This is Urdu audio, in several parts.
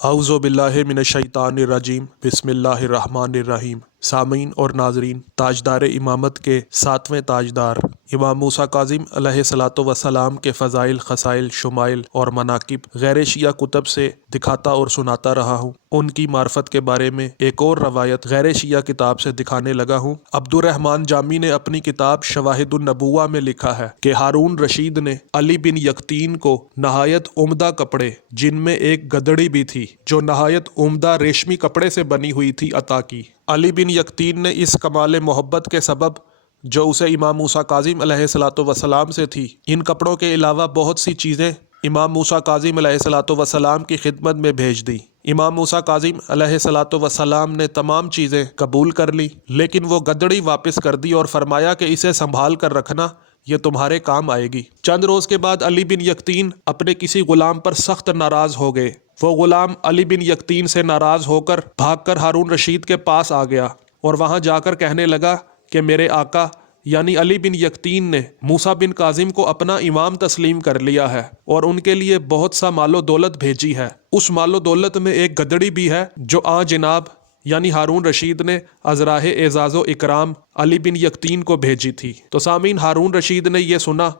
اعوذ باللہ من الشیطان الرجیم بسم اللہ الرحمن الرحیم۔ سامعین اور ناظرین، تاجدار امامت کے 7ویں تاجدار امام موسیٰ کاظم علیہ الصلاۃ والسلام کے فضائل، خصائل، شمائل اور مناقب غیر شیعہ کتب سے دکھاتا اور سناتا رہا ہوں۔ ان کی معرفت کے بارے میں ایک اور روایت غیر شیعہ کتاب سے دکھانے لگا ہوں۔ عبد الرحمن جامی نے اپنی کتاب شواہد النبوہ میں لکھا ہے کہ ہارون رشید نے علی بن یقطین کو نہایت عمدہ کپڑے، جن میں ایک گدڑی بھی تھی جو نہایت عمدہ ریشمی کپڑے سے بنی ہوئی تھی، عطا کی۔ علی بن یقطین نے اس کمال محبت کے سبب جو اسے امام موسیٰ کاظم علیہ الصلاۃ والسلام سے تھی، ان کپڑوں کے علاوہ بہت سی چیزیں امام موسیٰ کاظم علیہ الصلاۃ والسلام کی خدمت میں بھیج دی۔ امام موسیٰ کاظم علیہ الصلاۃ والسلام نے تمام چیزیں قبول کر لی، لیکن وہ گدڑی واپس کر دی اور فرمایا کہ اسے سنبھال کر رکھنا، یہ تمہارے کام آئے گی۔ چند روز کے بعد علی بن یقطین اپنے کسی غلام پر سخت ناراض ہو گئے۔ وہ غلام علی بن یقطین سے ناراض ہو کر بھاگ کر ہارون رشید کے پاس آ گیا اور وہاں جا کر کہنے لگا کہ میرے آقا یعنی علی بن یقطین نے موسیٰ بن کاظم کو اپنا امام تسلیم کر لیا ہے اور ان کے لیے بہت سا مال و دولت بھیجی ہے۔ اس مال و دولت میں ایک گدڑی بھی ہے جو جناب یعنی ہارون رشید نے ازراہ اعزاز و اکرام علی بن یقطین کو بھیجی تھی۔ تو سامعین، ہارون رشید نے یہ سنا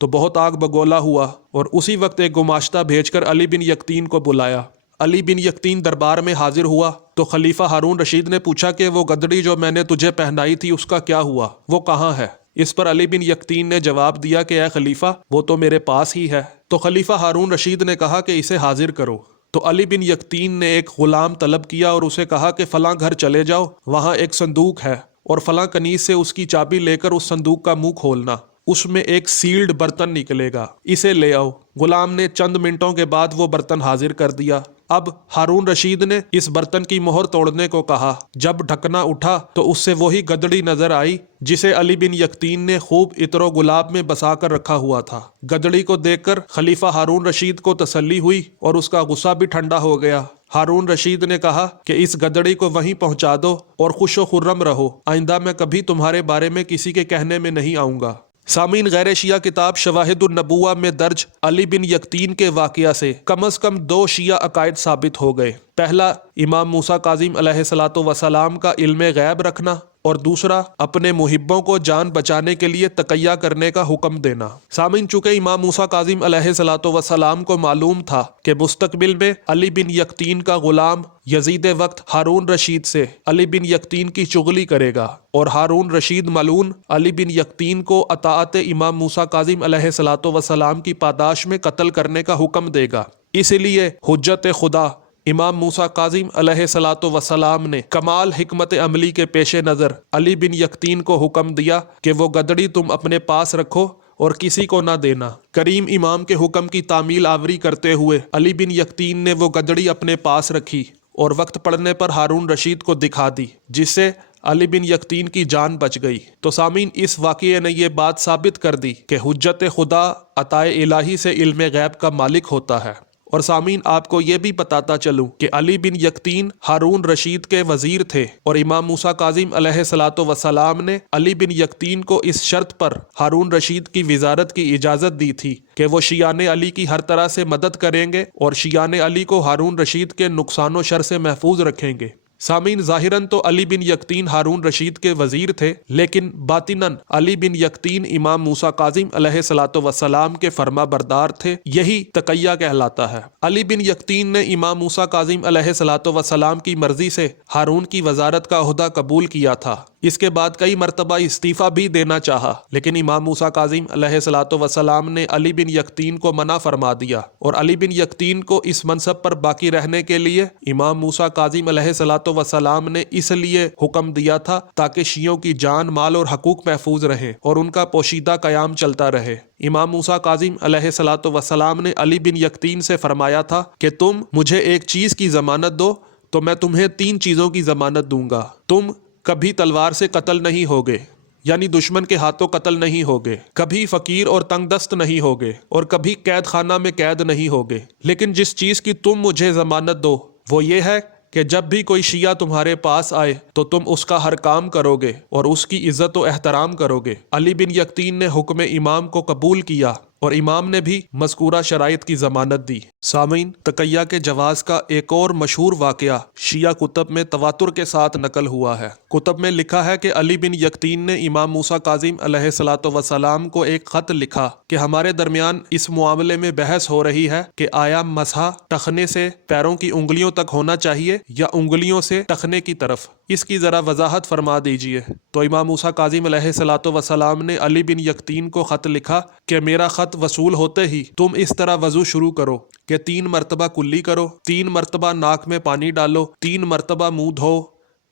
تو بہت آگ بگولا ہوا اور اسی وقت ایک گماشتہ بھیج کر علی بن یقطین کو بلایا۔ علی بن یقطین دربار میں حاضر ہوا تو خلیفہ ہارون رشید نے پوچھا کہ وہ گدڑی جو میں نے تجھے پہنائی تھی اس کا کیا ہوا، وہ کہاں ہے؟ اس پر علی بن یقطین نے جواب دیا کہ اے خلیفہ، وہ تو میرے پاس ہی ہے۔ تو خلیفہ ہارون رشید نے کہا کہ اسے حاضر کرو۔ تو علی بن یقطین نے ایک غلام طلب کیا اور اسے کہا کہ فلاں گھر چلے جاؤ، وہاں ایک صندوق ہے اور فلاں کنیز سے اس کی چابی لے کر اس صندوق کا منہ کھولنا، اس میں ایک سیلڈ برتن نکلے گا، اسے لے آؤ۔ غلام نے چند منٹوں کے بعد وہ برتن حاضر کر دیا۔ اب ہارون رشید نے اس برتن کی مہر توڑنے کو کہا۔ جب ڈھکنا اٹھا تو اس سے وہی گدڑی نظر آئی جسے علی بن یقطین نے خوب عطر و گلاب میں بسا کر رکھا ہوا تھا۔ گدڑی کو دیکھ کر خلیفہ ہارون رشید کو تسلی ہوئی اور اس کا غصہ بھی ٹھنڈا ہو گیا۔ ہارون رشید نے کہا کہ اس گدڑی کو وہیں پہنچا دو اور خوش و خرم رہو، آئندہ میں کبھی تمہارے بارے میں کسی کے کہنے میں نہیں آؤں گا۔ سامعین، غیر شیعہ کتاب شواہد النبوہ میں درج علی بن یقطین کے واقعہ سے کم از کم 2 شیعہ عقائد ثابت ہو گئے۔ پہلا، امام موسیٰ کاظم علیہ الصلاۃ والسلام کا علم غیب رکھنا، اور دوسرا، اپنے محبوں کو جان بچانے کے لیے تقیہ کرنے کا حکم دینا۔ سامعین، چونکہ امام موسیٰ کاظم علیہ الصلاۃ والسلام کو معلوم تھا کہ مستقبل میں علی بن یقطین کا غلام یزید وقت ہارون رشید سے علی بن یقطین کی چغلی کرے گا اور ہارون رشید ملعون علی بن یقطین کو اطاعت امام موسیٰ کاظم علیہ الصلاۃ والسلام کی پاداش میں قتل کرنے کا حکم دے گا، اس لیے حجت خدا امام موسیٰ کاظم علیہ الصلاۃ والسلام نے کمال حکمت عملی کے پیش نظر علی بن یقطین کو حکم دیا کہ وہ گدڑی تم اپنے پاس رکھو اور کسی کو نہ دینا۔ کریم امام کے حکم کی تعمیل آوری کرتے ہوئے علی بن یقطین نے وہ گدڑی اپنے پاس رکھی اور وقت پڑنے پر ہارون رشید کو دکھا دی، جس سے علی بن یقطین کی جان بچ گئی۔ تو سامعین، اس واقعے نے یہ بات ثابت کر دی کہ حجت خدا عطائے الہی سے علم غیب کا مالک ہوتا ہے۔ اور سامعین، آپ کو یہ بھی بتاتا چلوں کہ علی بن یقطین ہارون رشید کے وزیر تھے اور امام موسیٰ کاظم علیہ الصلاۃ والسلام نے علی بن یقطین کو اس شرط پر ہارون رشید کی وزارت کی اجازت دی تھی کہ وہ شیعان علی کی ہر طرح سے مدد کریں گے اور شیعان علی کو ہارون رشید کے نقصان و شر سے محفوظ رکھیں گے۔ سامعین، ظاہراً تو علی بن یقطین ہارون رشید کے وزیر تھے، لیکن باطناً علی بن یقطین امام موسیٰ کاظم علیہ الصلاۃ والسلام کے فرما بردار تھے۔ یہی تقیہ کہلاتا ہے۔ علی بن یقطین نے امام موسیٰ کاظم علیہ الصلاۃ والسلام کی مرضی سے ہارون کی وزارت کا عہدہ قبول کیا تھا۔ اس کے بعد کئی مرتبہ استعفیٰ بھی دینا چاہا، لیکن امام موسیٰ کاظم علیہ الصلاۃ والسلام نے علی بن یقطین کو منع فرما دیا اور علی بن یقطین کو اس منصب پر باقی رہنے کے لیے امام موسیٰ کاظم علیہ الصلاۃ والسلام نے اس لیے حکم دیا تھا تاکہ شیعوں کی جان، مال اور حقوق محفوظ رہیں اور ان کا پوشیدہ قیام چلتا رہے۔ امام موسیٰ کاظم علیہ الصلاۃ والسلام نے علی بن یقطین سے فرمایا تھا کہ تم مجھے ایک چیز کی ضمانت دو تو میں تمہیں 3 چیزوں کی ضمانت دوں گا۔ تم کبھی تلوار سے قتل نہیں ہوگے، یعنی دشمن کے ہاتھوں قتل نہیں ہوگے، کبھی فقیر اور تنگ دست نہیں ہوگے اور کبھی قید خانہ میں قید نہیں ہوگے۔ لیکن جس چیز کی تم مجھے ضمانت دو وہ یہ ہے کہ جب بھی کوئی شیعہ تمہارے پاس آئے تو تم اس کا ہر کام کرو گے اور اس کی عزت و احترام کرو گے۔ علی بن یقطین نے حکم امام کو قبول کیا اور امام نے بھی مذکورہ شرائط کی ضمانت دی۔ سامعین، تقیہ کے جواز کا ایک اور مشہور واقعہ شیعہ کتب میں تواتر کے ساتھ نقل ہوا ہے۔ کتب میں لکھا ہے کہ علی بن یقطین نے امام موسیٰ کاظم علیہ الصلوۃ والسلام کو ایک خط لکھا کہ ہمارے درمیان اس معاملے میں بحث ہو رہی ہے کہ آیا مسح ٹخنے سے پیروں کی انگلیوں تک ہونا چاہیے یا انگلیوں سے ٹخنے کی طرف، اس کی ذرا وضاحت فرما دیجئے۔ تو امام موسیٰ کاظم علیہ الصلوۃ والسلام نے علی بن یقطین کو خط لکھا کہ میرا خط وصول ہوتے ہی تم اس طرح وضو شروع کرو کہ 3 مرتبہ کلی کرو، 3 مرتبہ ناک میں پانی ڈالو، 3 مرتبہ منہ دھو،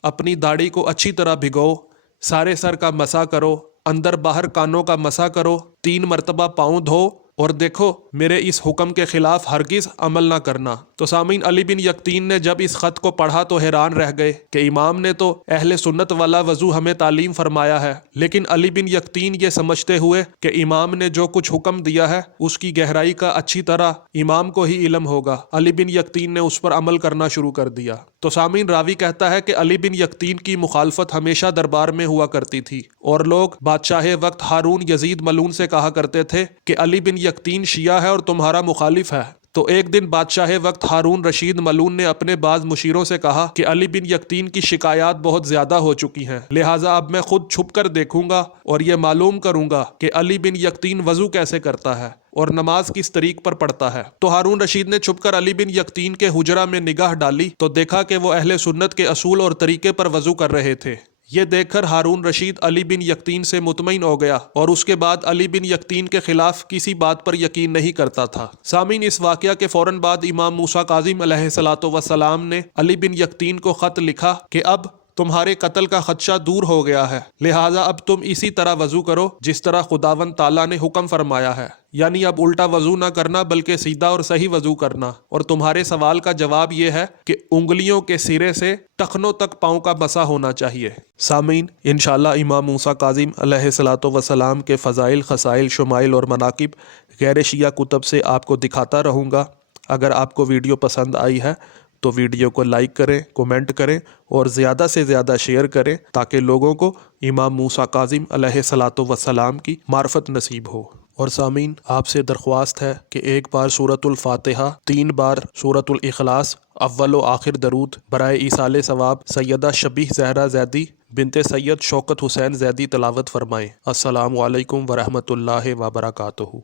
اپنی داڑھی کو اچھی طرح بھگو، سارے سر کا مسح کرو، اندر باہر کانوں کا مسح کرو، 3 مرتبہ پاؤں دھو، اور دیکھو میرے اس حکم کے خلاف ہرگز عمل نہ کرنا۔ تو سامعین، علی بن یقطین نے جب اس خط کو پڑھا تو حیران رہ گئے کہ امام نے تو اہل سنت والا وضو ہمیں تعلیم فرمایا ہے، لیکن علی بن یقطین یہ سمجھتے ہوئے کہ امام نے جو کچھ حکم دیا ہے اس کی گہرائی کا اچھی طرح امام کو ہی علم ہوگا، علی بن یقطین نے اس پر عمل کرنا شروع کر دیا۔ تو سامعین، راوی کہتا ہے کہ علی بن یقطین کی مخالفت ہمیشہ دربار میں ہوا کرتی تھی، اور لوگ بادشاہ وقت ہارون یزید ملعون سے کہا کرتے تھے کہ علی بن یقطین شیعہ ہے اور تمہارا مخالف ہے۔ تو ایک دن بادشاہ وقت ہارون رشید ملعون نے اپنے بعض مشیروں سے کہا کہ علی بن یقطین کی شکایات بہت زیادہ ہو چکی ہیں، لہٰذا اب میں خود چھپ کر دیکھوں گا اور یہ معلوم کروں گا کہ علی بن یقطین وضو کیسے کرتا ہے اور نماز کس طریق پر پڑھتا ہے۔ تو ہارون رشید نے چھپ کر علی بن یقطین کے حجرہ میں نگاہ ڈالی تو دیکھا کہ وہ اہل سنت کے اصول اور طریقے پر وضو کر رہے تھے۔ یہ دیکھ کر ہارون رشید علی بن یقطین سے مطمئن ہو گیا اور اس کے بعد علی بن یقطین کے خلاف کسی بات پر یقین نہیں کرتا تھا۔ سامعین، اس واقعہ کے فوراً بعد امام موسیٰ کاظم علیہ الصلوۃ والسلام نے علی بن یقطین کو خط لکھا کہ اب تمہارے قتل کا خدشہ دور ہو گیا ہے، لہٰذا اب تم اسی طرح وضو کرو جس طرح خداوند تعالیٰ نے حکم فرمایا ہے، یعنی اب الٹا وضو نہ کرنا بلکہ سیدھا اور صحیح وضو کرنا۔ اور تمہارے سوال کا جواب یہ ہے کہ انگلیوں کے سرے سے ٹخنوں تک پاؤں کا مسح ہونا چاہیے۔ سامعین، انشاءاللہ امام موسیٰ کاظم علیہ الصلوۃ والسلام کے فضائل، خصائل، شمائل اور مناقب غیر شیعہ کتب سے آپ کو دکھاتا رہوں گا۔ اگر آپ کو ویڈیو پسند آئی ہے تو ویڈیو کو لائک کریں، کومنٹ کریں اور زیادہ سے زیادہ شیئر کریں تاکہ لوگوں کو امام موسیٰ کاظم علیہ الصلوۃ والسلام کی معرفت نصیب ہو۔ اور سامعین، آپ سے درخواست ہے کہ ایک بار سورۃ الفاتحہ، 3 بار سورۃ الاخلاص، اول و آخر درود برائے ایصال ثواب سیدہ شبیہ زہرا زیدی بنت سید شوکت حسین زیدی تلاوت فرمائیں۔ السلام علیکم ورحمۃ اللہ وبرکاتہ۔